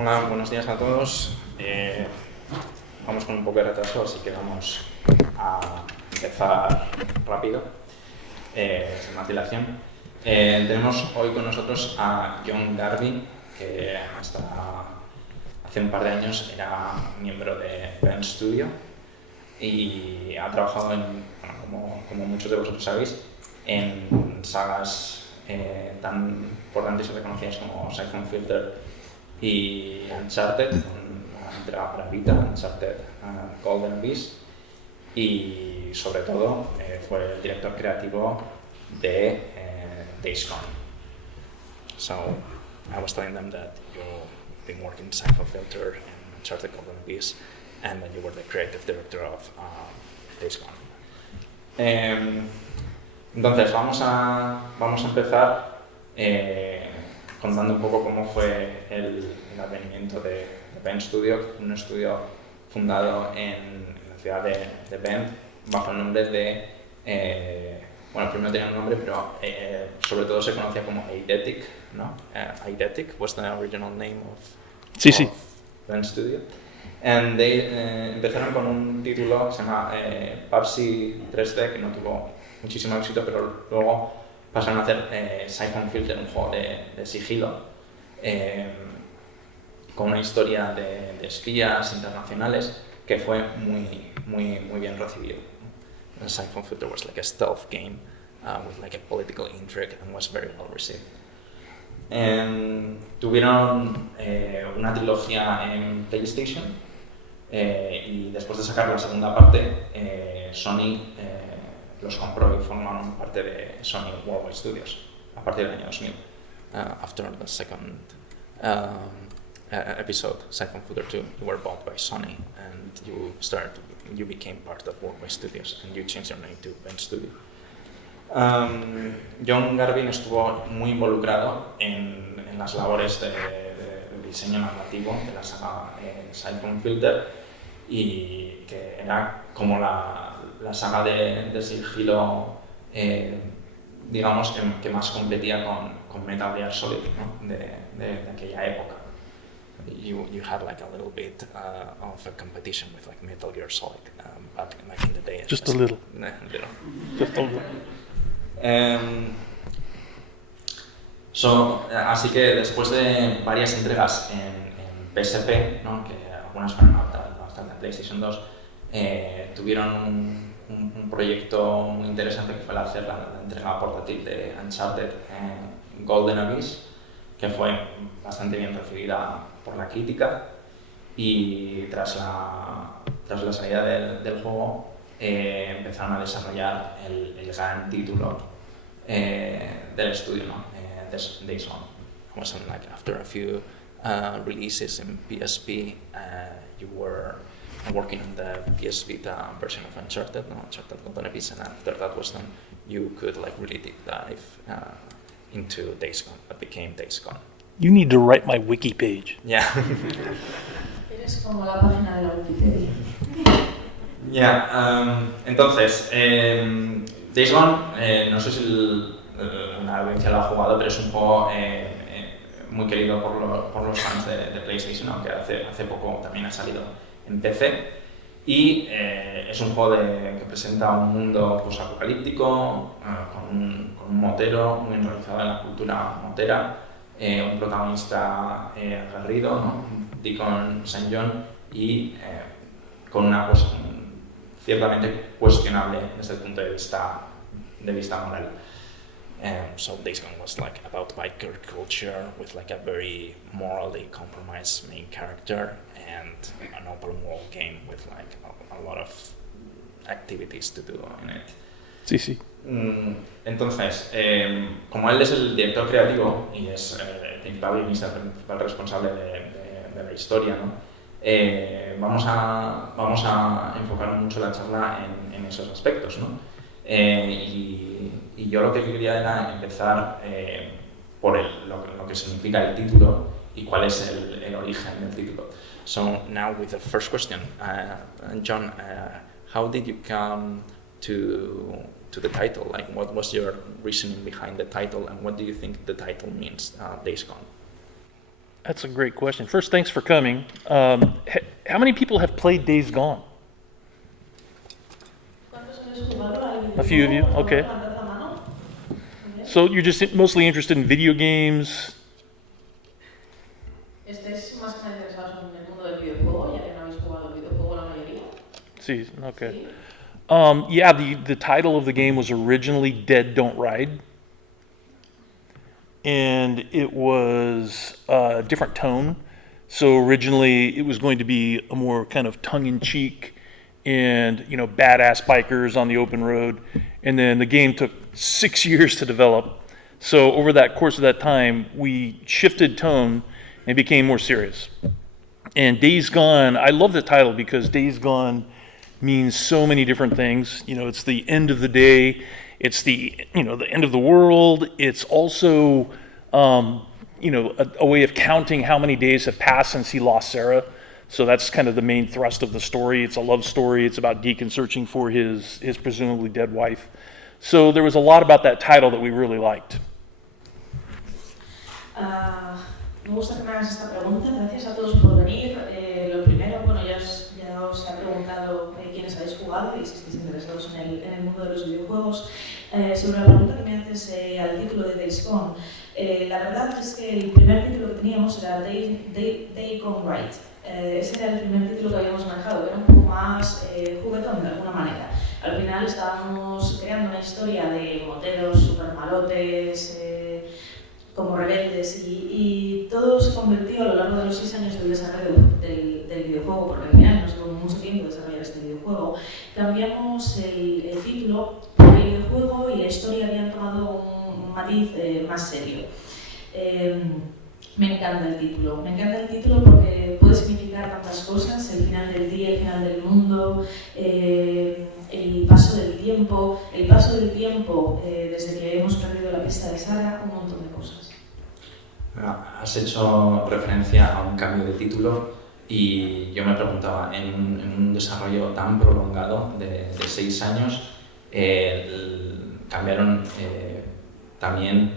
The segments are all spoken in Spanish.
Hola, buenos días a todos. Vamos con un poco de retraso, así que vamos a empezar rápido, sin más dilación. Tenemos hoy con nosotros a John Garvin, que hasta hace un par de años era miembro de Bend Studio y ha trabajado como muchos de vosotros sabéis, en sagas tan importantes y reconocidas como Siphon Filter y Uncharted, una entrega para Vita, Uncharted Golden Abyss, y sobre todo fue el director creativo de Days Gone. So I was telling them that you've been working in Siphon Filter and Uncharted Golden Abyss, and that you were the creative director of Days Gone. Entonces vamos a empezar contando un poco cómo fue el advenimiento de Bend Studio, un estudio fundado en la ciudad de Bend bajo el nombre de, bueno, primero tenía un nombre, pero sobre todo se conocía como Eidetic, ¿no? Eidetic was the original name of Bend Studio. And empezaron con un título que se llama Pubsy 3D, que no tuvo muchísimo éxito, pero luego pasaron a hacer Siphon Filter, un juego de sigilo, con una historia de espías internacionales que fue muy bien recibido. Siphon Filter was like a stealth game with like a political intrigue and was very well received. Tuvieron una trilogía en PlayStation y después de sacar la segunda parte, Sony los compró y formaron parte de Sony Worldwide Studios a partir del año 2000. After the second episode, Siphon Filter 2, you were bought by Sony and you became part of Worldwide Studios and you changed your name to Bend Studio. John Garvin estuvo muy involucrado en las labores de diseño narrativo de la saga Siphon Filter, y que era como la saga de sigilo, digamos, que más competía con Metal Gear Solid, ¿no? de aquella época. You had like a little bit of a competition with like Metal Gear Solid back in the day. Just a little. Just a little. Así que después de varias entregas en PSP, ¿no? Que algunas fueron bastante en PlayStation 2, tuvieron un proyecto muy interesante que fue hacer la entrega portátil de Uncharted Golden Abyss, que fue bastante bien recibida por la crítica, y tras la salida del juego empezaron a desarrollar el gran título del estudio, ¿no? Days Gone. It wasn't like after a few releases in PSP, you were working on the PS Vita version of Uncharted, no? Uncharted Golden Abyss, and after that was done, you could like really deep dive into Days Gone. That became Days Gone. You need to write my wiki page. Yeah. Eres como la página de la Wikipedia. Entonces, Days Gone, no sé si una audiencia lo ha jugado, pero es un juego muy querido por los fans de PlayStation, aunque hace poco también ha salido en PC, y es un juego que presenta un mundo posapocalíptico, con un motero muy enraizado en la cultura motera, un protagonista aguerrido, ¿no? Deacon St. John, y con una ciertamente cuestionable desde el punto de vista moral. So Days Gone was like about biker culture with like a very morally compromised main character and an open world game with like a lot of activities to do in it. Sí. Entonces, como él es el director creativo y es el principal guionista, el principal responsable de la historia, ¿no? Vamos a enfocar mucho la charla en esos aspectos, ¿no? Y yo lo que quería era empezar por lo que significa el título y cuál es el origen del título. So now with the first question, John, how did you come to the title? Like, what was your reasoning behind the title, and what do you think the title means, Days Gone? That's a great question. First, thanks for coming. How many people have played Days Gone? ¿Cuántos habéis jugado al A few of you, videojuego? okay. Levantad la mano. Muy bien. So you're just mostly interested in video games? ¿Estáis más que nada interesados en el mundo del videojuego, ya que no habéis jugado el videojuego la mayoría? See, okay. Sí. Yeah, the title of the game was originally Dead Don't Ride. And it was a different tone. So originally it was going to be a more kind of tongue-in-cheek and, you know, badass bikers on the open road. And then the game took 6 years to develop. So over that course of that time, we shifted tone and became more serious. And Days Gone, I love the title because Days Gone means so many different things. You know, it's the end of the day. It's the, you know, the end of the world. It's also, you know, a way of counting how many days have passed since he lost Sarah. So that's kind of the main thrust of the story. It's a love story. It's about Deacon searching for his presumably dead wife. So there was a lot about that title that we really liked. Me gusta que me hagas esta pregunta. Gracias a todos por venir. Lo primero, bueno, ya os he preguntado quiénes habéis jugado y si estáis interesados en el mundo de los videojuegos. Sobre la pregunta que me haces al título de Days Gone, la verdad es que el primer título que teníamos era Day Gone Right. Ese era el primer título que habíamos manejado, era un poco más juguetón de alguna manera. Al final estábamos creando una historia de moteros super malotes, como rebeldes, y todo se convirtió a lo largo de los 6 años del desarrollo del videojuego, porque al final nos tomó mucho tiempo desarrollar este videojuego. Cambiamos el título porque el videojuego y la historia habían tomado un matiz más serio. Me encanta el título porque puede significar tantas cosas: el final del día, el final del mundo, el paso del tiempo, desde que hemos perdido la pista de Sarah, un montón de cosas. Has hecho referencia a un cambio de título y yo me preguntaba, en un desarrollo tan prolongado de 6 años, cambiaron también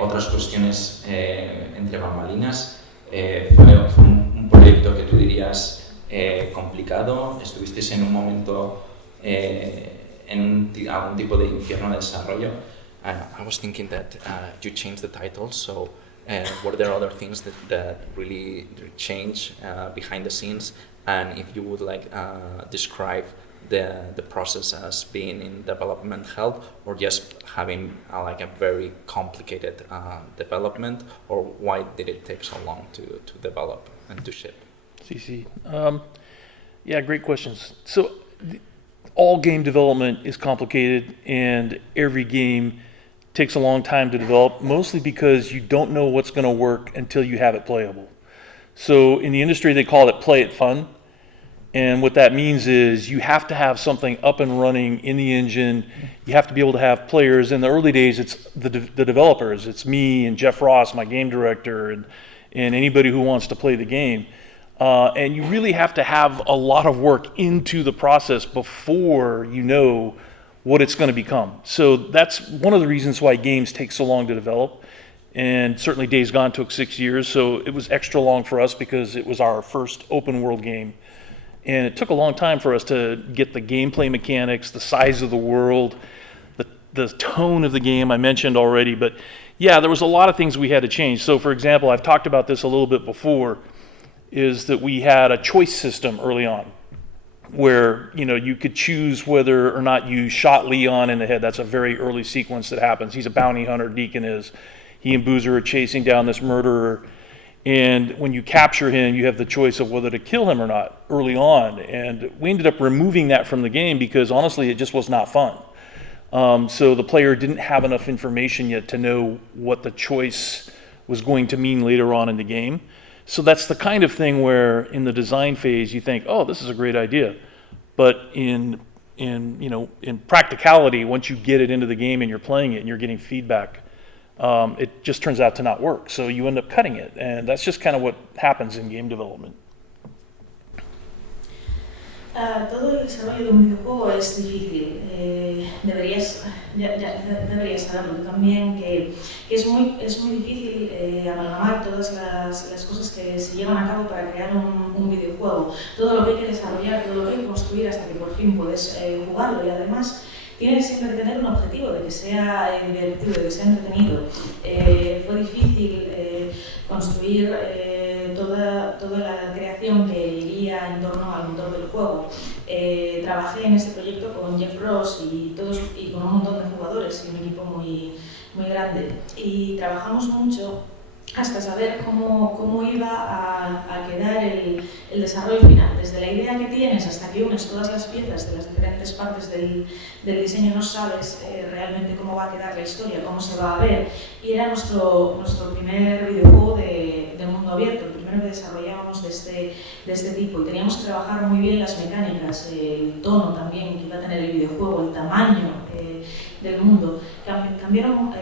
otras cuestiones entre bambalinas. Fue un proyecto que tú dirías complicado. ¿Estuvisteis en un momento en algún tipo de infierno de desarrollo? I was thinking that you changed the title, so were there other things that really changed behind the scenes? And if you would like describe the process as being in development hell, or just having like a very complicated development, or why did it take so long to develop and to ship? CC. Yeah, great questions. So all game development is complicated, and every game takes a long time to develop, mostly because you don't know what's going to work until you have it playable. So in the industry, they call it play it fun. And what that means is you have to have something up and running in the engine. You have to be able to have players. In the early days, it's the developers. It's me and Jeff Ross, my game director, and anybody who wants to play the game. And you really have to have a lot of work into the process before you know what it's going to become. So that's one of the reasons why games take so long to develop. And certainly Days Gone took 6 years, so it was extra long for us because it was our first open world game. And it took a long time for us to get the gameplay mechanics, the size of the world, the tone of the game I mentioned already. But yeah, there was a lot of things we had to change. So for example, I've talked about this a little bit before, is that we had a choice system early on, where you could choose whether or not you shot Leon in the head. That's a very early sequence that happens. He's a bounty hunter, Deacon is. He and Boozer are chasing down this murderer, and when you capture him, you have the choice of whether to kill him or not early on. And we ended up removing that from the game because honestly, it just was not fun. So the player didn't have enough information yet to know what the choice was going to mean later on in the game. So that's the kind of thing where in the design phase you think, oh, this is a great idea. But in practicality, once you get it into the game and you're playing it and you're getting feedback, it just turns out to not work. So you end up cutting it. And that's just kind of what happens in game development. Todo el desarrollo de un videojuego es difícil. Deberías saberlo tú también, que es muy difícil amalgamar todas las cosas que se llevan a cabo para crear un videojuego. Todo lo que hay que desarrollar, todo lo que hay que construir hasta que por fin puedes jugarlo, y además tienes siempre que tener un objetivo de que sea divertido, de que sea entretenido. Fue difícil construir toda la creación que iría en torno al motor del juego. Trabajé en este proyecto con Jeff Ross y con un montón de jugadores y un equipo muy grande. Y trabajamos mucho hasta saber cómo iba a quedar el desarrollo final. Desde la idea que tienes hasta que unes todas las piezas de las diferentes partes del diseño, no sabes realmente cómo va a quedar la historia, cómo se va a ver. Y era nuestro primer videojuego de mundo abierto, el primero que desarrollábamos de este tipo. Y teníamos que trabajar muy bien las mecánicas, el tono también que iba a tener el videojuego, el tamaño del mundo. Cambiaron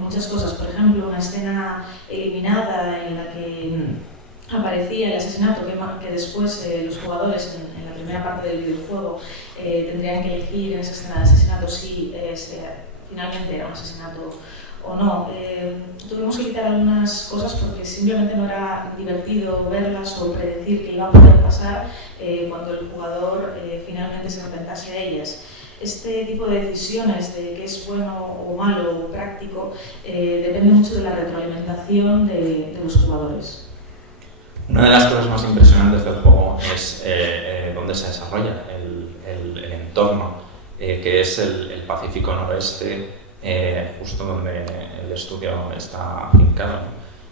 muchas cosas. Por ejemplo, una escena eliminada en la que aparecía el asesinato que después los jugadores en la primera parte del videojuego tendrían que elegir en esa escena de asesinato si finalmente era un asesinato o no. Tuvimos que quitar algunas cosas porque simplemente no era divertido verlas o predecir qué iba a poder pasar cuando el jugador finalmente se enfrentase a ellas. Este tipo de decisiones de qué es bueno o malo o práctico depende mucho de la retroalimentación de los jugadores. Una de las cosas más impresionantes del juego es dónde se desarrolla el entorno, que es el Pacífico Noroeste, justo donde el estudio está afincado.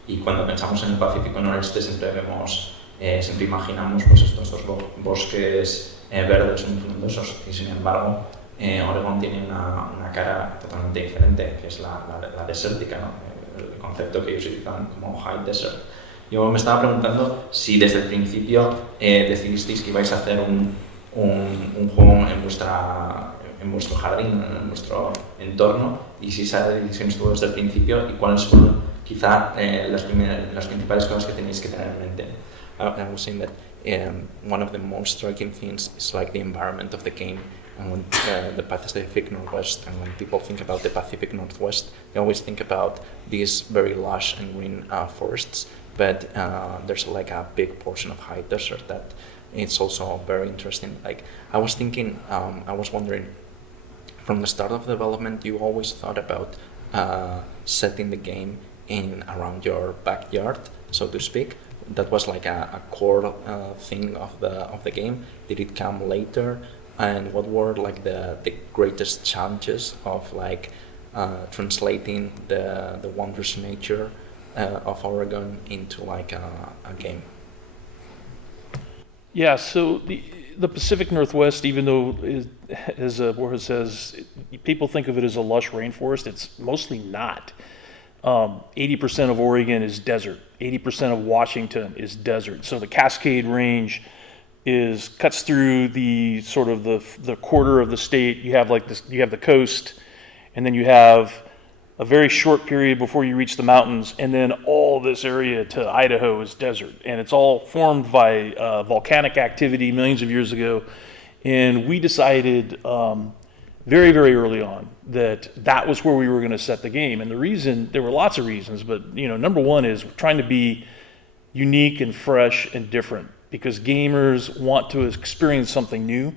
Y cuando pensamos en el Pacífico Noroeste siempre imaginamos pues, estos dos bosques verdes muy frondosos, y sin embargo Oregón tiene una cara totalmente diferente, que es la desértica, ¿no? El concepto que ellos utilizan como high desert. Yo me estaba preguntando si desde el principio decidisteis que ibais a hacer un juego en vuestro jardín, en vuestro entorno, y si esa decisión estuvo desde el principio y cuáles fueron quizá las principales cosas que tenéis que tener en mente. I was saying that one of the most striking things is like the environment of the game, and when the Pacific Northwest, and when people think about the Pacific Northwest, they always think about these very lush and green forests, but there's like a big portion of high desert that it's also very interesting. Like I was thinking, I was wondering, from the start of development, you always thought about setting the game in around your backyard, so to speak. That was like a core thing of the game. Did it come later? And what were like the greatest challenges of like translating the wondrous nature of Oregon into like a game? Yeah, so the Pacific Northwest, even though, as Borja says, people think of it as a lush rainforest, it's mostly not. 80% of Oregon is desert. 80% of Washington is desert. So the Cascade Range cuts through the sort of the quarter of the state. You have like this, you have the coast, and then you have a very short period before you reach the mountains, and then all this area to Idaho is desert, and it's all formed by volcanic activity millions of years ago. And we decided very, very early on that was where we were going to set the game. And the reason, there were lots of reasons, but number one is trying to be unique and fresh and different, because gamers want to experience something new.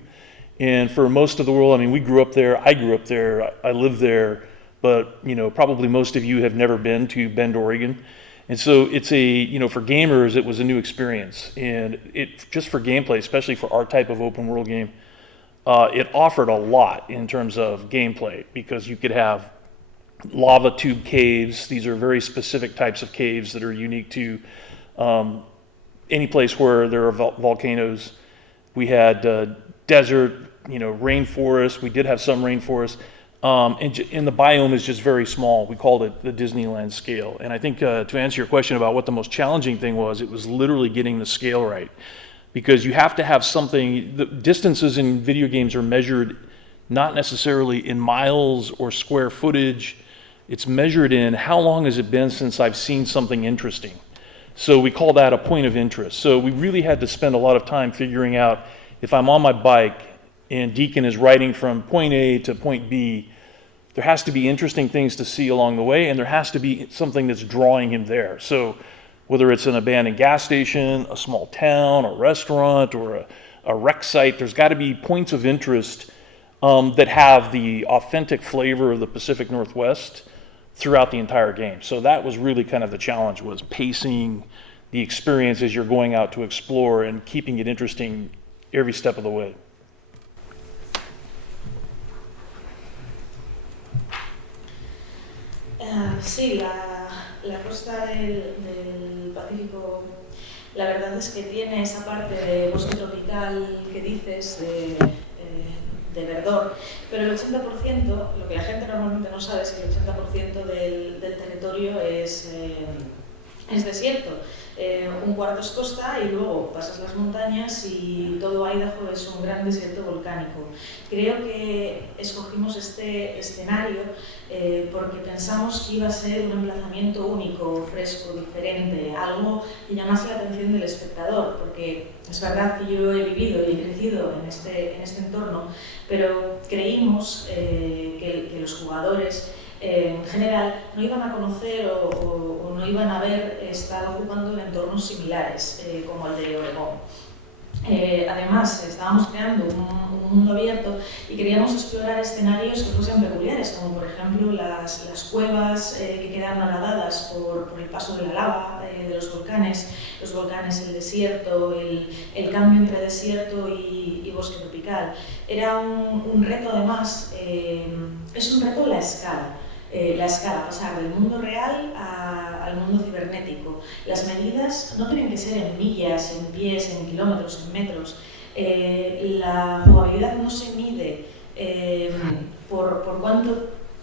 And for most of the world, I mean, we grew up there, I grew up there, I lived there, but probably most of you have never been to Bend, Oregon. And so it's for gamers, it was a new experience. And just for gameplay, especially for our type of open world game, it offered a lot in terms of gameplay, because you could have lava tube caves. These are very specific types of caves that are unique to any place where there are volcanoes. We had desert, rainforest. We did have some rainforest. And the biome is just very small. We called it the Disneyland scale. And I think to answer your question about what the most challenging thing was, it was literally getting the scale right. Because you have to have something, the distances in video games are measured not necessarily in miles or square footage. It's measured in how long has it been since I've seen something interesting. So we call that a point of interest. So we really had to spend a lot of time figuring out if I'm on my bike and Deacon is riding from point A to point B, there has to be interesting things to see along the way, and there has to be something that's drawing him there. So whether it's an abandoned gas station, a small town, a restaurant, or a wreck site, there's got to be points of interest that have the authentic flavor of the Pacific Northwest throughout the entire game. So that was really kind of the challenge, was pacing the experience as you're going out to explore and keeping it interesting every step of the way. Sí, la costa del Pacífico, la verdad es que tiene esa parte de bosque tropical que dices, de verdor, pero el 80%, lo que la gente normalmente no sabe es que el 80% del territorio es desierto. Un cuarto es costa y luego pasas las montañas y todo Idaho es un gran desierto volcánico. Creo que escogimos este escenario porque pensamos que iba a ser un emplazamiento único, fresco, diferente, algo que llamase la atención del espectador, porque es verdad que yo he vivido y he crecido en este entorno, pero creímos que los jugadores en general no iban a conocer o no iban a haber estado jugando en entornos similares como el de Oregón. Además, estábamos creando un mundo abierto y queríamos explorar escenarios que fuesen peculiares, como por ejemplo las cuevas que quedan halagadas por el paso de la lava de los volcanes, el desierto, el cambio entre desierto y bosque tropical. Era un reto, además, es un reto la escala, pasar del mundo real al mundo cibernético. Las medidas no tienen que ser en millas, en pies, en kilómetros, en metros. La jugabilidad no se mide por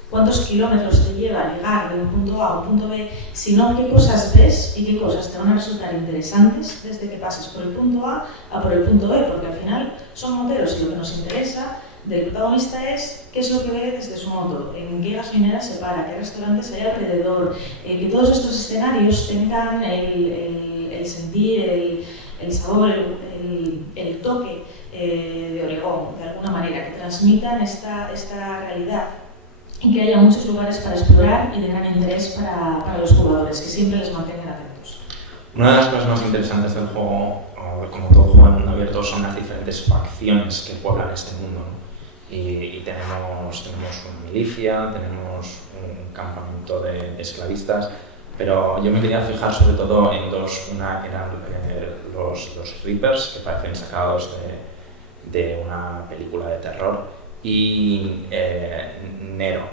cuántos kilómetros te lleva llegar de un punto A a un punto B, sino qué cosas ves y qué cosas te van a resultar interesantes desde que pases por el punto A por el punto B, porque al final son moteros y lo que nos interesa del protagonista es qué es lo que ve desde su moto, en qué gasolinera se para, qué restaurantes hay alrededor, que todos estos escenarios tengan el sentir, el sabor, el toque de Oregón, de alguna manera, que transmitan esta realidad y que haya muchos lugares para explorar y de gran interés para los jugadores, que siempre les mantengan atentos. Una de las cosas más interesantes del juego, como todo juego en mundo abierto, son las diferentes facciones que pueblan este mundo, ¿no? Y tenemos una milicia, tenemos un campamento de esclavistas, pero yo me quería fijar sobre todo en dos. Una que eran los Reapers, que parecen sacados de una película de terror, y Nero,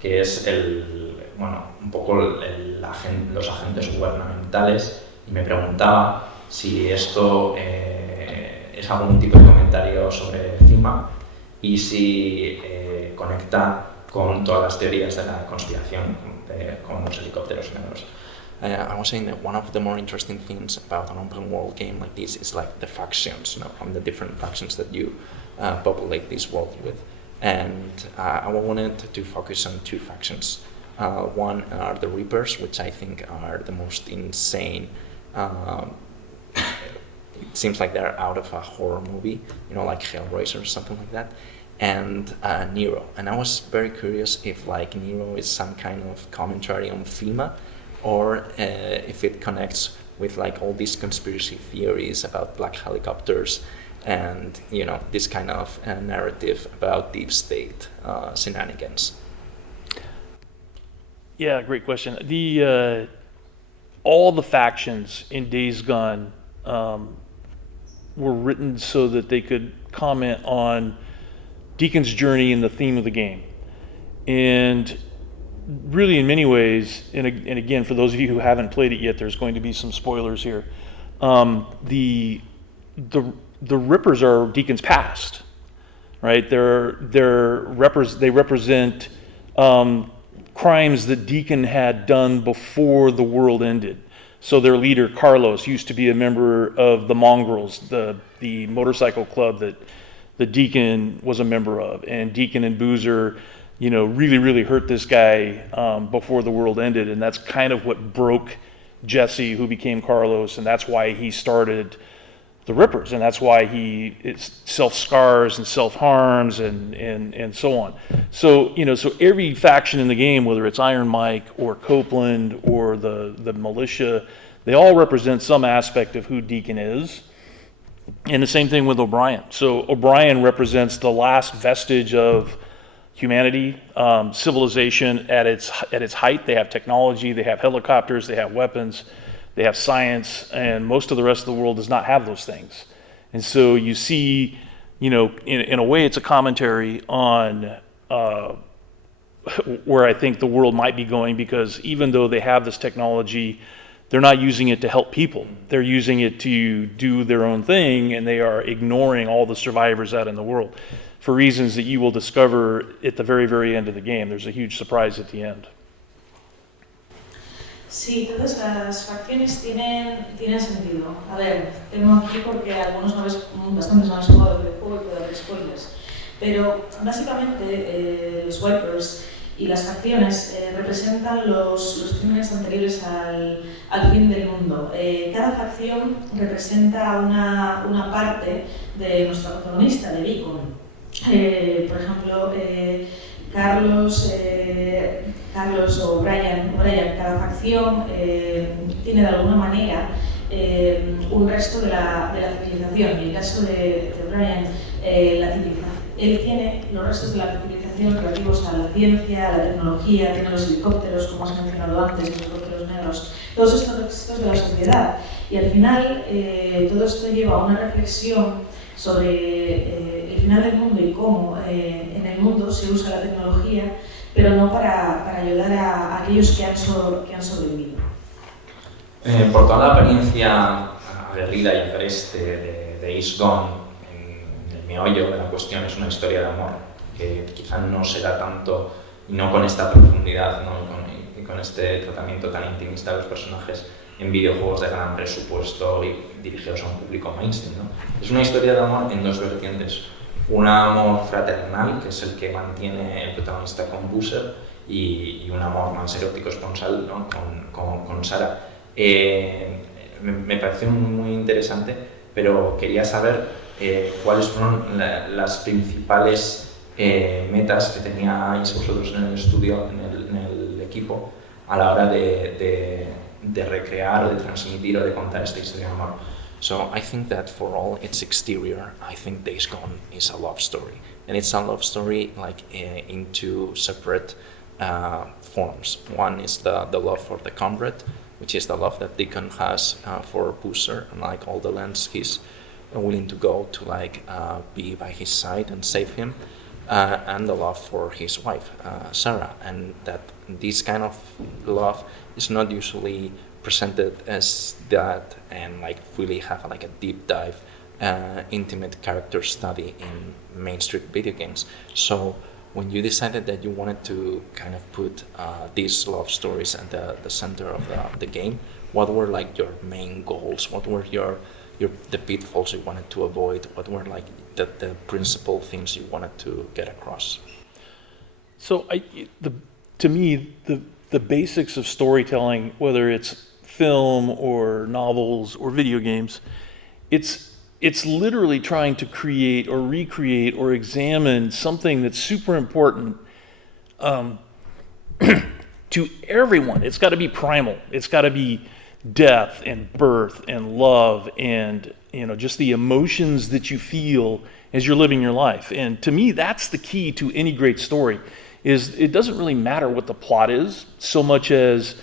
que es un poco los agentes gubernamentales, y me preguntaba si esto es algún tipo de comentario sobre CIMA y si conecta con todas las teorías de la conspiración con los helicópteros negros. I was saying that one of the more interesting things about an open world game like this is like the factions, the different factions that you populate this world with. And I wanted to focus on two factions. One are the Reapers, which I think are the most insane. It seems like they're out of a horror movie, like Hellraiser or something like that. And Nero. And I was very curious if like Nero is some kind of commentary on FEMA, or if it connects with like all these conspiracy theories about black helicopters and this kind of narrative about deep state shenanigans. Yeah, great question. The all the factions in Days Gone were written so that they could comment on Deacon's journey and the theme of the game. And really, in many ways, and again, for those of you who haven't played it yet, there's going to be some spoilers here. The Rippers are Deacon's past, right? They represent crimes that Deacon had done before the world ended. So their leader, Carlos, used to be a member of the Mongrels, the motorcycle club that the Deacon was a member of. And Deacon and Boozer, really, really hurt this guy before the world ended. And that's kind of what broke Jesse, who became Carlos. And that's why he started the Rippers, and that's why he self-scars and self-harms and so on. So, so every faction in the game, whether it's Iron Mike or Copeland or the militia, they all represent some aspect of who Deacon is. And the same thing with O'Brien. So O'Brien represents the last vestige of humanity, civilization at its height. They have technology, they have helicopters, they have weapons, they have science, and most of the rest of the world does not have those things. And so you see, in a way, it's a commentary on where I think the world might be going, because even though they have this technology, they're not using it to help people. They're using it to do their own thing, and they are ignoring all the survivors out in the world for reasons that you will discover at the very, very end of the game. There's a huge surprise at the end. Sí, todas las facciones tienen sentido. A ver, tengo aquí porque algunos bastantes no habéis jugado el juego y puedo haber spoilers. Pero básicamente los Wipers y las facciones representan los crímenes anteriores al fin del mundo. Cada facción representa una parte de nuestro protagonista, de Beacon. Por ejemplo, Carlos o Brian, cada facción tiene de alguna manera un resto de la civilización. Y el caso de Brian, la civilización, él tiene los restos de la civilización relativos a la ciencia, a la tecnología, tiene los helicópteros, como has mencionado antes, los helicópteros negros, todos estos restos de la sociedad. Y al final todo esto lleva a una reflexión sobre el final del mundo y cómo en el mundo se usa la tecnología, pero no para ayudar a aquellos que han sobrevivido. Por toda la apariencia aguerrida y agreste de Days Gone, en el meollo de la cuestión es una historia de amor que quizá no se da tanto y no con esta profundidad, ¿no? y con este tratamiento tan intimista de los personajes en videojuegos de gran presupuesto y dirigidos a un público mainstream, ¿no? Es una historia de amor en dos vertientes. Un amor fraternal, que es el que mantiene el protagonista con Boozer, y un amor más erótico esponsal, ¿no? con Sarah. Me pareció muy interesante, pero quería saber cuáles fueron las principales metas que teníais vosotros en el estudio, en el equipo, a la hora de recrear, o de transmitir o de contar esta historia de amor. So I think that for all its exterior, I think Days Gone is a love story. And it's a love story in two separate forms. One is the love for the comrade, which is the love that Deacon has for Boozer, and all the lengths he's willing to go to be by his side and save him. And the love for his wife, Sarah. And that this kind of love is not usually presented as that, and really have a deep dive, intimate character study in mainstream video games. So when you decided that you wanted to kind of put these love stories at the center of the game, what were your main goals? What were the pitfalls you wanted to avoid? What were the principal things you wanted to get across? So to me, the basics of storytelling, whether it's film or novels or video games, it's literally trying to create or recreate or examine something that's super important to everyone. It's got to be primal. It's got to be death and birth and love and just the emotions that you feel as you're living your life. And to me, that's the key to any great story. Is it doesn't really matter what the plot is so much as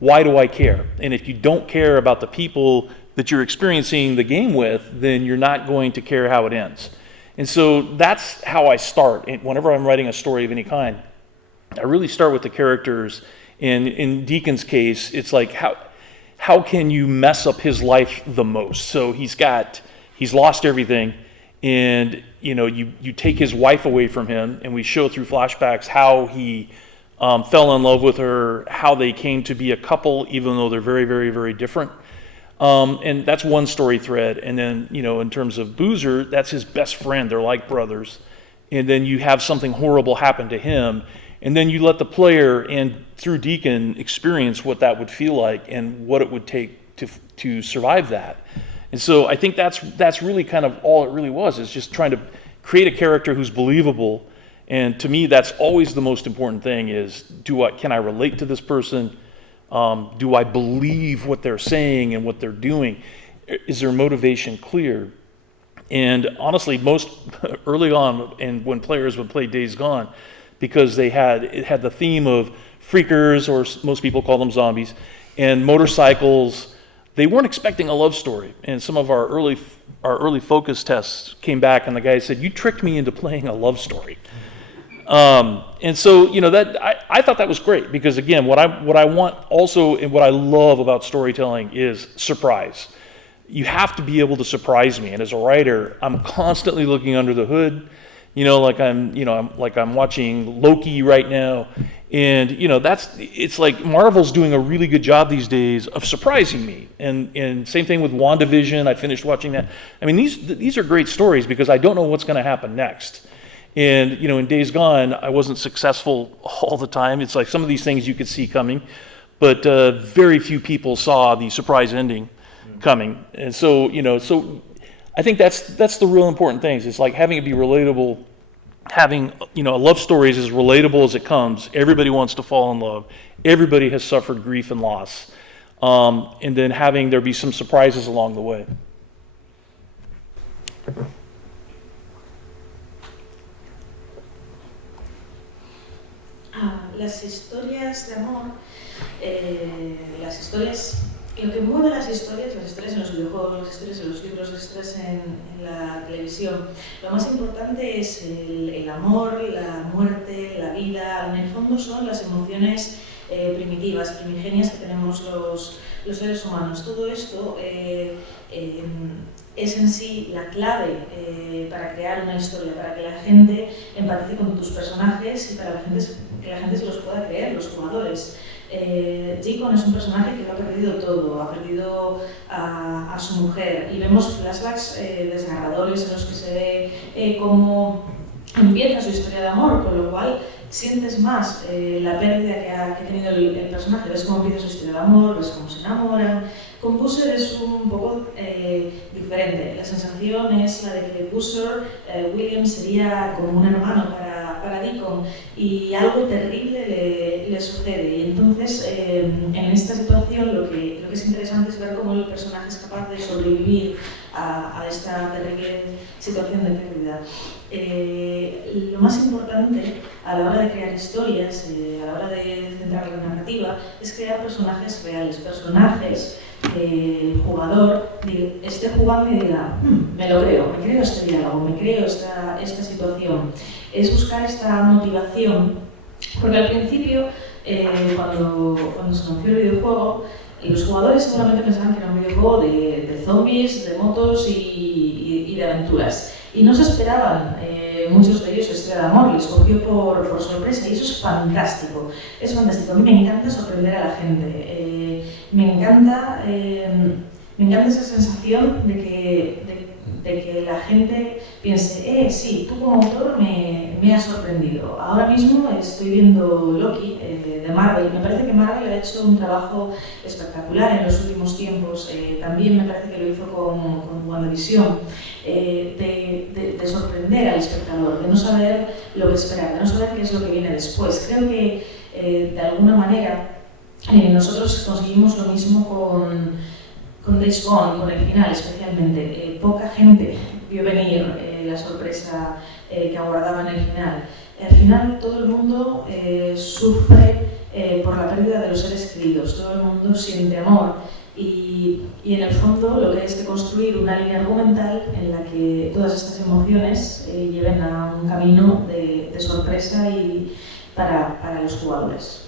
why do I care? And if you don't care about the people that you're experiencing the game with, then you're not going to care how it ends. And so that's how I start. And whenever I'm writing a story of any kind, I really start with the characters. And in Deacon's case, it's how can you mess up his life the most? So he's lost everything, and you take his wife away from him, and we show through flashbacks how he fell in love with her, how they came to be a couple, even though they're very, very, very different. And that's one story thread. And then, in terms of Boozer, that's his best friend. They're like brothers. And then you have something horrible happen to him. And then you let the player, and through Deacon, experience what that would feel like and what it would take to survive that. And so I think that's really kind of all it really was, is just trying to create a character who's believable. And to me, that's always the most important thing is, can I relate to this person? Do I believe what they're saying and what they're doing? Is their motivation clear? And honestly, most early on, and when players would play Days Gone, because it had the theme of freakers, or most people call them zombies, and motorcycles, they weren't expecting a love story. And some of our early focus tests came back, and the guy said, "You tricked me into playing a love story." And so, that I thought that was great, because again, what I want also, and what I love about storytelling is surprise. You have to be able to surprise me, and as a writer, I'm constantly looking under the hood. I'm watching Loki right now, and it's like Marvel's doing a really good job these days of surprising me. And same thing with WandaVision. I finished watching that. I mean, these are great stories because I don't know what's going to happen next. And in Days Gone, I wasn't successful all the time. It's like some of these things you could see coming, but very few people saw the surprise ending coming. And so I think that's the real important things. It's like having it be relatable. Having a love story is as relatable as it comes. Everybody wants to fall in love. Everybody has suffered grief and loss, and then having there be some surprises along the way. Las historias de amor, lo que mueve las historias en los videojuegos, las historias en los libros, las historias en la televisión, lo más importante es el amor, la muerte, la vida. En el fondo son las emociones primitivas, primigenias que tenemos los seres humanos. Todo esto es en sí la clave para crear una historia, para que la gente empatice con tus personajes y para que la gente se los pueda creer, los jugadores. Deacon es un personaje que lo ha perdido todo, ha perdido a su mujer, y vemos flashbacks desgarradores en los que se ve cómo empieza su historia de amor, con lo cual sientes más la pérdida que ha tenido el personaje. Ves cómo empieza su historia de amor, ves cómo se enamoran. Con Boozer es un poco diferente. La sensación es la de que Boozer, William, sería como un hermano para Deacon, y algo terrible le sucede. Y entonces, en esta situación, lo que es interesante es ver cómo el personaje es capaz de sobrevivir a esta terrible situación de pérdida. Lo más importante a la hora de crear historias, a la hora de centrar la narrativa, es crear personajes reales, personajes que el jugador esté jugando y diga, me creo este diálogo, me creo esta situación. Es buscar esta motivación, porque al principio, cuando se anunció el videojuego, los jugadores seguramente pensaban que era un videojuego de zombies, de motos y de aventuras. Y no se esperaban muchos de ellos su historia de amor, les cogió por sorpresa, y eso es fantástico. Es fantástico. A mí me encanta sorprender a la gente. Me encanta esa sensación de que la gente piense, sí, tú como autor me has sorprendido. Ahora mismo estoy viendo Loki de Marvel. Me parece que Marvel ha hecho un trabajo espectacular en los últimos tiempos. También me parece que lo hizo con WandaVision, de sorprender al espectador, de no saber lo que esperar, de no saber qué es lo que viene después. Creo que de alguna manera nosotros conseguimos lo mismo con Days Gone, con el final especialmente. Poca gente vio venir la sorpresa que aguardaba en el final. Al final todo el mundo sufre por la pérdida de los seres queridos, todo el mundo siente amor, y en el fondo lo que es que construir una línea argumental en la que todas estas emociones lleven a un camino de sorpresa y para los jugadores.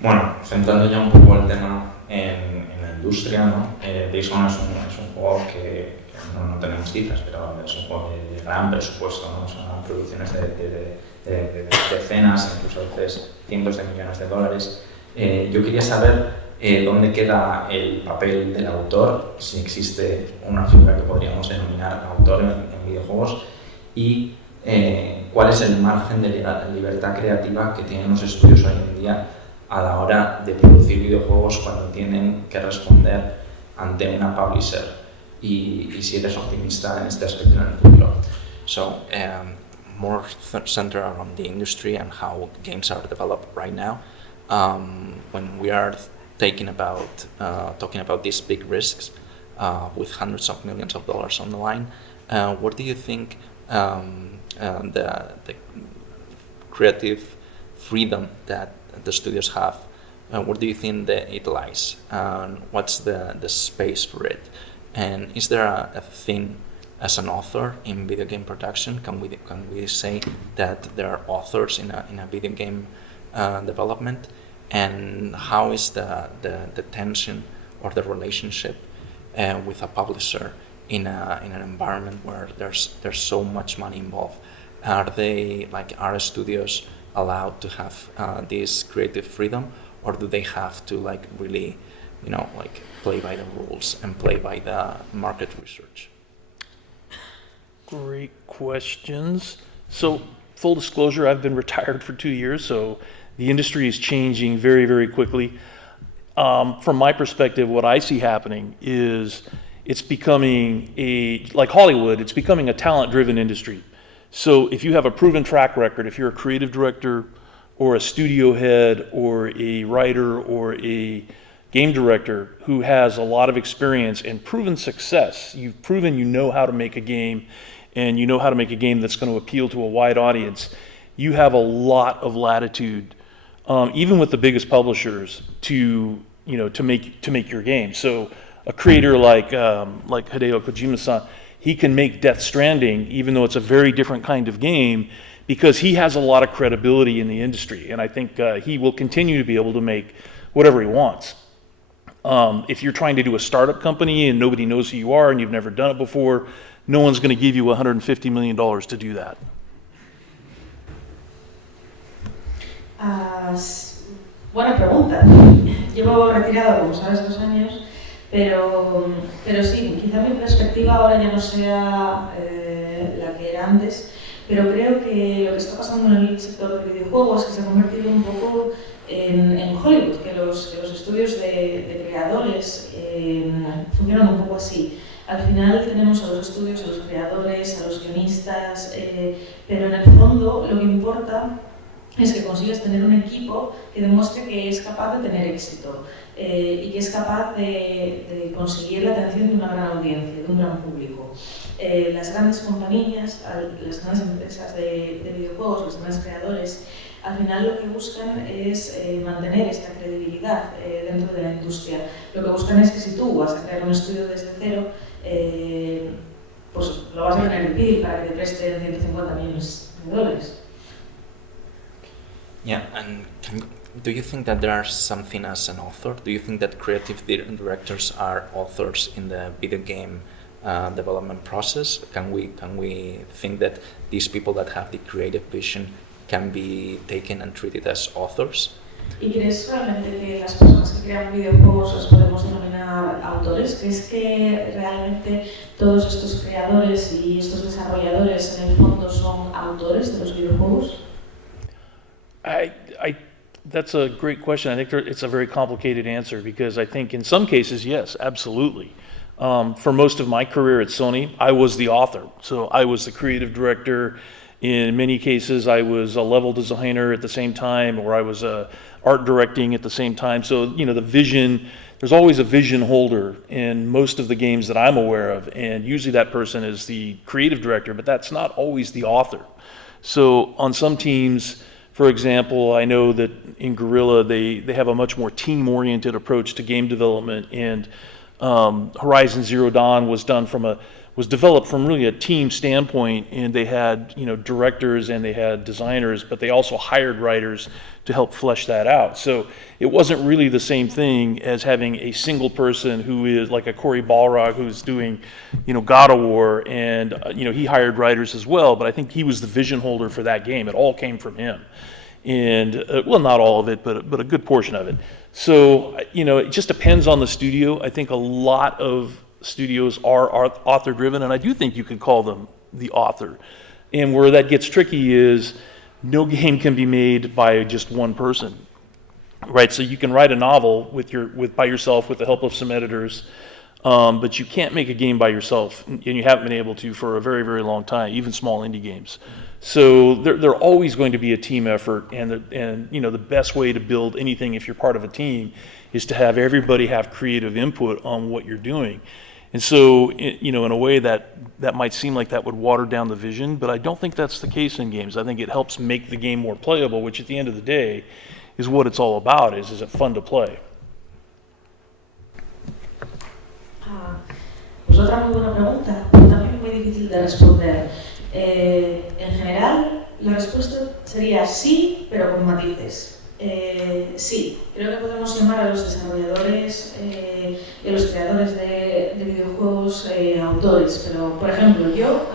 Bueno, centrando ya un poco el tema en la industria, ¿no? Days Gone es un juego que no tenemos cifras, pero es un juego de gran presupuesto, ¿no? Son producciones de decenas, incluso a veces cientos de millones de dólares. Yo quería saber dónde queda el papel del autor, si existe una figura que podríamos denominar autor en videojuegos, y cuál es el margen de libertad creativa que tienen los estudios hoy en día a la hora de producir videojuegos cuando tienen que responder ante una publisher. y si eres optimista en este aspecto en el futuro. So, more centered around the industry and how games are developed right now. When we are talking about these big risks with hundreds of millions of dollars on the line, what do you think the creative freedom that the studios have? Where do you think that it lies? What's the space for it? And is there a thing as an author in video game production? Can we say that there are authors in a video game development? And how is the tension or the relationship with a publisher in an environment where there's so much money involved? Are studios allowed to have this creative freedom, or do they have to really, play by the rules and play by the market research? Great questions. So, full disclosure, I've been retired for 2 years, so the industry is changing very, very quickly. From my perspective, what I see happening is it's becoming like Hollywood, it's becoming a talent-driven industry. So if you have a proven track record, if you're a creative director or a studio head or a writer or a game director who has a lot of experience and proven success, you've proven you know how to make a game, and you know how to make a game that's going to appeal to a wide audience, you have a lot of latitude, even with the biggest publishers, to make your game. So a creator like Hideo Kojima-san, he can make Death Stranding, even though it's a very different kind of game, because he has a lot of credibility in the industry, and I think he will continue to be able to make whatever he wants. If you're trying to do a startup company and nobody knows who you are and you've never done it before, no one's going to give you $150 million to do that. Buena pregunta. Llevo retirado, como sabes, 2 años, pero sí, quizá mi perspectiva ahora ya no sea la que era antes, pero creo que lo que está pasando en el sector de videojuegos es que se ha convertido un poco en Hollywood, que los estudios de creadores funcionan un poco así. Al final tenemos a los estudios, a los creadores, a los guionistas, pero en el fondo lo que importa es que consigues tener un equipo que demuestre que es capaz de tener éxito y que es capaz de conseguir la atención de una gran audiencia, de un gran público. Las grandes compañías, las grandes empresas de videojuegos, los grandes creadores, al final lo que buscan es mantener esta credibilidad dentro de la industria. Lo que buscan es que si tú vas a crear un estudio desde cero, pues lo vas a tener difícil para que te presten $150 millones. Yeah, and do you think that there are something as an author? Do you think that creative directors are authors in the video game development process? Can we think that these people that have the creative vision can be taken and treated as authors? ¿Y crees realmente que las personas que crean videojuegos los podemos denominar autores? ¿Crees que realmente todos estos creadores y estos desarrolladores en el fondo son autores de los videojuegos? That's a great question. I think it's a very complicated answer because I think in some cases, yes, absolutely. For most of my career at Sony, I was the author. So I was the creative director. In many cases, I was a level designer at the same time, or I was art directing at the same time. So, the vision, there's always a vision holder in most of the games that I'm aware of. And usually that person is the creative director, but that's not always the author. So on some teams, for example, I know that in Guerrilla, they have a much more team-oriented approach to game development, and Horizon Zero Dawn was developed from really a team standpoint, and they had directors and they had designers, but they also hired writers to help flesh that out. So it wasn't really the same thing as having a single person who is like a Cory Balrog who's doing God of War, and he hired writers as well, but I think he was the vision holder for that game. It all came from him, and well, not all of it, but a good portion of it. So it just depends on the studio. I think a lot of studios are author driven, and I do think you can call them the author. And where that gets tricky is no game can be made by just one person, right? So you can write a novel by yourself with the help of some editors, but you can't make a game by yourself, and you haven't been able to for a very, very long time, even small indie games. So they're always going to be a team effort, and the best way to build anything if you're part of a team is to have everybody have creative input on what you're doing. And so, in a way that might seem like that would water down the vision, but I don't think that's the case in games. I think it helps make the game more playable, which at the end of the day is what it's all about, is it fun to play? Pues otra muy buena pregunta, pero también muy difícil de responder. En general, la respuesta sería sí, pero con matices. Sí, creo que podemos llamar a los desarrolladores y a los creadores de videojuegos autores, pero por ejemplo yo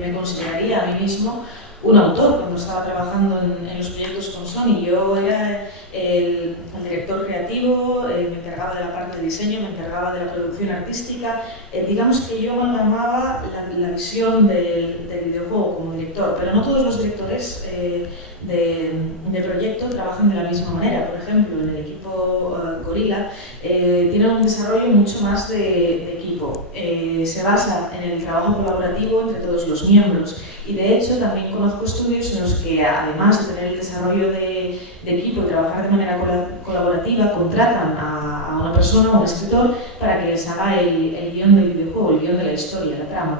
me consideraría a mí mismo un autor cuando estaba trabajando en los proyectos con Sony. Yo era el director creativo, me encargaba de la parte de diseño, me encargaba de la producción artística. Digamos que yo amalgamaba la visión del videojuego como director, pero no todos los directores de proyecto trabajan de la misma manera. Por ejemplo, en el equipo Gorilla tienen un desarrollo mucho más de equipo. Se basa en el trabajo colaborativo entre todos los miembros. Y de hecho también conozco estudios en los que, además de tener el desarrollo de equipo y trabajar de manera colaborativa, contratan a una persona, a un escritor, para que les haga el guión del videojuego, el guión de la historia, la trama.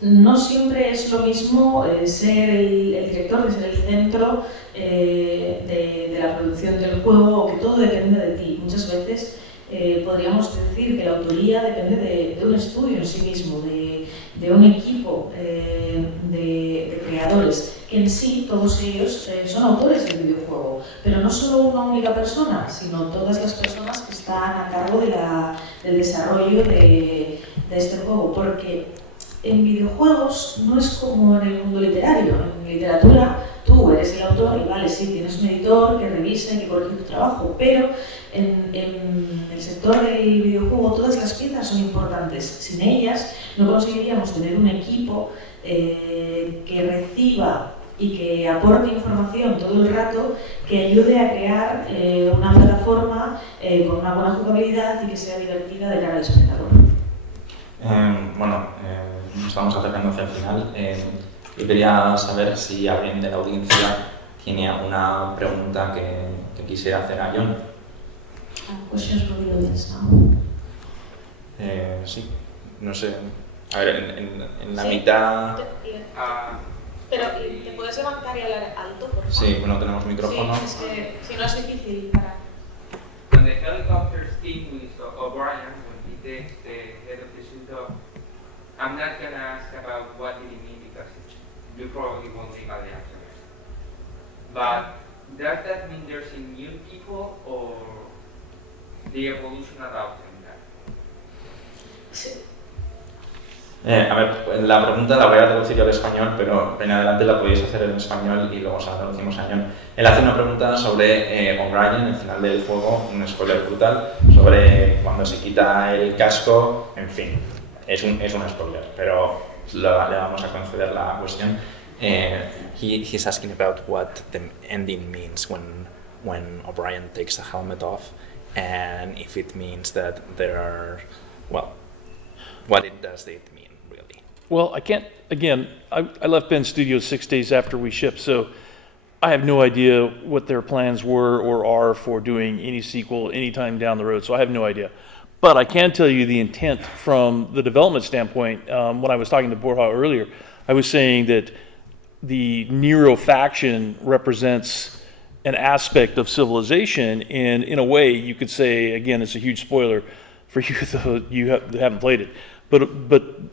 No siempre es lo mismo ser el director, que ser el centro de la producción del juego, o que todo depende de ti. Muchas veces podríamos decir que la autoría depende de un estudio en sí mismo, de un equipo de creadores, que en sí todos ellos son autores del videojuego, pero no solo una única persona, sino todas las personas que están a cargo del desarrollo de este juego, porque en videojuegos no es como en el mundo literario. En literatura tú eres el autor y vale, sí, tienes un editor que revisa y que corrige tu trabajo, pero en el sector del videojuego todas las piezas son importantes. Sin ellas no conseguiríamos tener un equipo que reciba y que aporte información todo el rato, que ayude a crear una plataforma con una buena jugabilidad y que sea divertida de cara al espectador. Nos estamos acercando hacia el final y quería saber si alguien de la audiencia tiene una pregunta que quisiera hacer a Jon. Questions from the audience now. Sí, no sé. A ver, en la Sí. mitad. Pero ¿te puedes levantar y hablar alto, por favor? Sí, bueno, tenemos micrófono. Sí, es que si no es difícil para... When the helicopter scene with O'Brien, when he takes the head of the suit off, I'm not going to ask about what did he mean because you probably won't think about the answer. But does that mean there's a new people or the evolution adopting that? Sí. A ver, la pregunta la voy a traducir yo al español, pero en adelante la podéis hacer en español y luego se la traducimos a Jon. Él hace una pregunta sobre O'Brien, el final del juego, un spoiler brutal, sobre cuando se quita el casco, en fin, es un spoiler, pero le vamos a conceder la cuestión. He's asking about what the ending means when O'Brien takes the helmet off, and if it means that there are, well, what does it mean really? Well, I can't, again, I left Bend Studios 6 days after we shipped, so I have no idea what their plans were or are for doing any sequel anytime down the road, so I have no idea. But I can tell you the intent from the development standpoint. When I was talking to Borja earlier, I was saying that the Nero faction represents an aspect of civilization, and in a way you could say, again, it's a huge spoiler for you though you haven't played it, but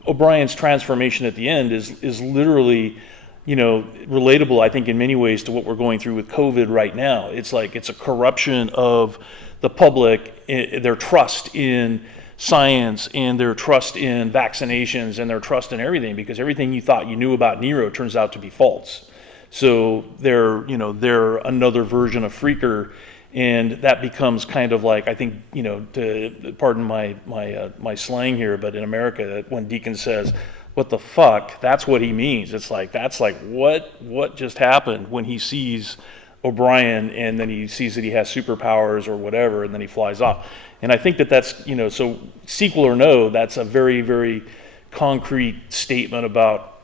O'Brien's transformation at the end is literally, relatable, I think, in many ways to what we're going through with COVID right now. It's like it's a corruption of the public, their trust in science and their trust in vaccinations and their trust in everything, because everything you thought you knew about Nero turns out to be false. So they're another version of Freaker, and that becomes kind of like, I think, to pardon my slang here, but in America, when Deacon says, "What the fuck?" that's what he means. It's like, that's like what just happened when he sees O'Brien, and then he sees that he has superpowers or whatever, and then he flies off. And I think that that's, you know, so sequel or no, that's a very, very concrete statement about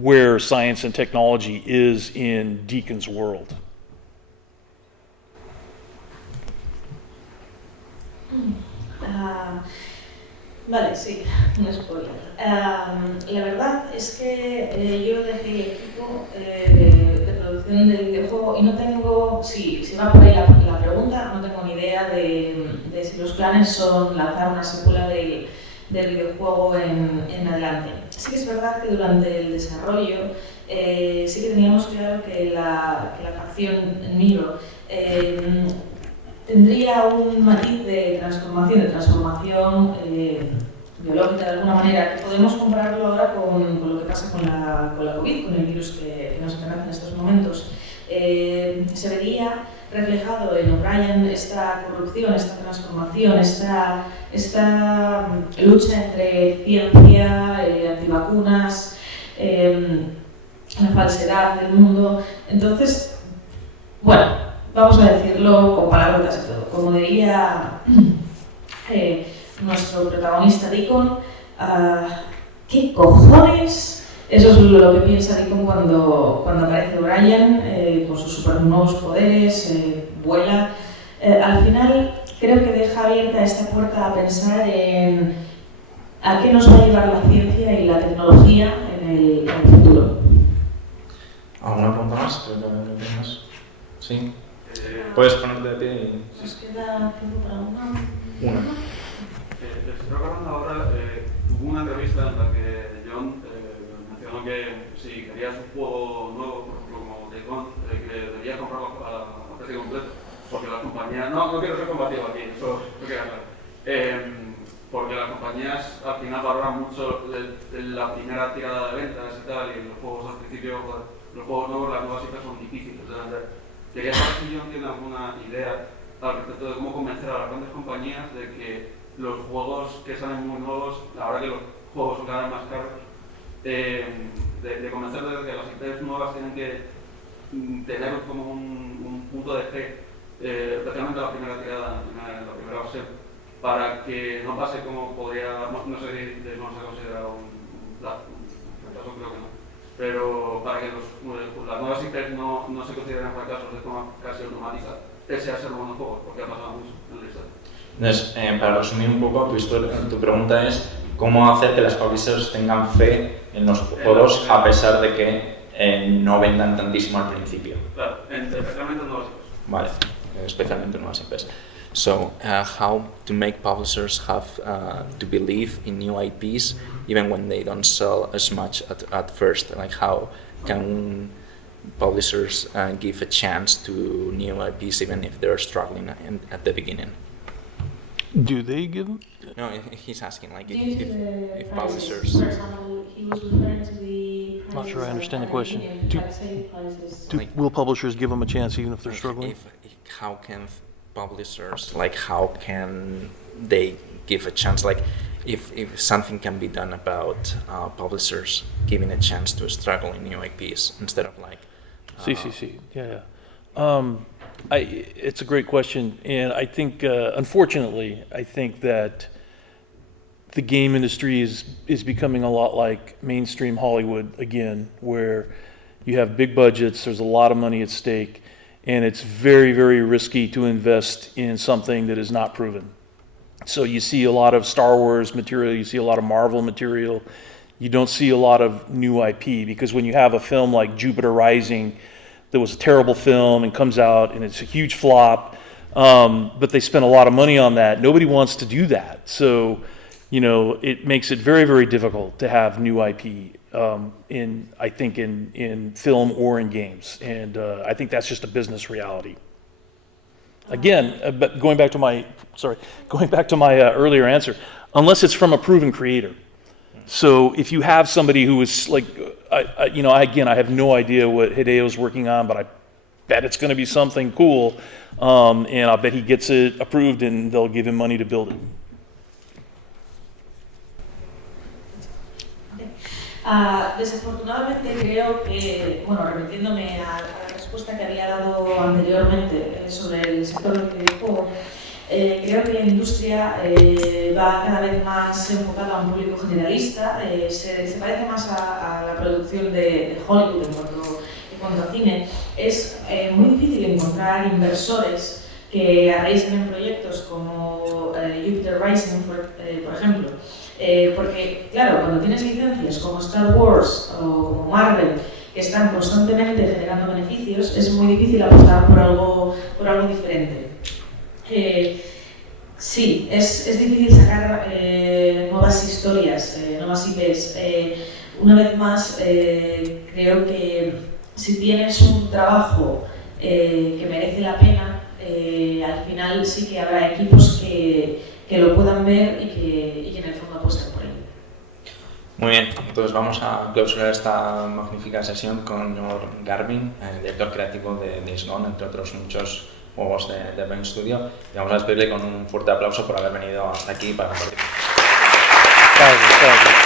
where science and technology is in Deacon's world. Vale, sí, un spoiler. La verdad es que yo dejé el equipo de producción del videojuego y no tengo, si va por ahí la pregunta, no tengo ni idea de si los planes son lanzar una secuela del videojuego en adelante. Sí que es verdad que durante el desarrollo sí que teníamos claro que la facción Nero tendría un matiz de transformación biológica de alguna manera, que podemos compararlo ahora con lo que pasa con la COVID, con el virus que nos amenaza en estos momentos. Se vería reflejado en O'Brien esta corrupción, esta transformación, esta lucha entre ciencia, antivacunas, la falsedad del mundo. Entonces, bueno, vamos a decirlo con palabras y todo. Como diría nuestro protagonista Deacon, ¿qué cojones? Eso es lo que piensa Deacon cuando aparece O'Brien con sus super nuevos poderes, vuela. Al final creo que deja abierta esta puerta a pensar en a qué nos va a llevar la ciencia y la tecnología en el futuro. ¿Alguna pregunta más? Creo que tenemos. Sí. Puedes ponerte de pie y... Nos queda tiempo para una. Estoy recordando ahora, hubo una entrevista en la que John mencionó que si querías un juego nuevo, por ejemplo como Days Gone, que debías comprarlo a precio completo, porque las compañías, no quiero ser combativo aquí, eso queda claro, porque las compañías al final valoran mucho la primera tirada de ventas y tal, y los juegos al principio, los juegos nuevos, las nuevas IPs son difíciles de vender. Quería saber si John tiene alguna idea al respecto de cómo convencer a las grandes compañías de que los juegos que salen muy nuevos, ahora que los juegos son cada vez más caros, de convencer de que las IPs nuevas tienen que tener como un punto de fe, especialmente la primera tirada, la primera versión, para que no pase como podría, no sé si no se considera un fracaso, creo que no, pero para que las nuevas IPs no se consideren fracasos de forma casi automática, pese a ser buenos juegos, porque ha pasado mucho en la historia. Entonces, para resumir un poco tu pregunta es cómo hacer que las publishers tengan fe en los juegos a pesar de que no vendan tantísimo al principio. Claro, especialmente en nuevas IPs. Vale, especialmente en nuevas IPs. So, how to make publishers have to believe in new IPs even when they don't sell as much at first? Like how can publishers give a chance to new IPs even if they're struggling at the beginning? Do they give them? No, he's asking like Due to if the publishers. prices, for example, he was referring to the Not sure I prices understand the at question. beginning, Do- like sale prices. Will publishers give them a chance even if they're struggling? How can publishers, like how can they give a chance, like if something can be done about publishers giving a chance to struggling new IPs instead of like CCC, yeah. It's a great question, and I think, unfortunately, I think that the game industry is becoming a lot like mainstream Hollywood again, where you have big budgets, there's a lot of money at stake, and it's very, very risky to invest in something that is not proven. So you see a lot of Star Wars material, you see a lot of Marvel material, you don't see a lot of new IP, because when you have a film like Jupiter Rising, that was a terrible film and comes out and it's a huge flop, but they spent a lot of money on that. Nobody wants to do that. So, you know, it makes it very, very difficult to have new IP in film or in games. And I think that's just a business reality. Again, but going back to my earlier answer, unless it's from a proven creator. So if you have somebody who is like, I have no idea what Hideo's working on, but I bet it's going to be something cool, and I'll bet he gets it approved and they'll give him money to build it. Desafortunadamente creo que, bueno, remitiéndome a la respuesta respuesta que había dado anteriormente sobre el sector del videojuego, creo que la industria va cada vez más enfocada a un público generalista, se parece más a la producción de Hollywood en cuanto a cine. Es muy difícil encontrar inversores que arriesguen en proyectos como Jupiter Rising, por ejemplo, porque, claro, cuando tienes licencias como Star Wars o como Marvel, que están constantemente generando beneficios, es muy difícil apostar por algo diferente. Sí, es difícil sacar nuevas historias, nuevas IPs. Una vez más, creo que si tienes un trabajo que merece la pena, al final sí que habrá equipos que lo puedan ver y que en el fondo apuesten por él. Muy bien, entonces vamos a clausurar esta magnífica sesión con Jörg Garvin, director creativo de Days Gone, entre otros muchos juegos de Brain Studio, y vamos a despedirle con un fuerte aplauso por haber venido hasta aquí para compartir. Gracias.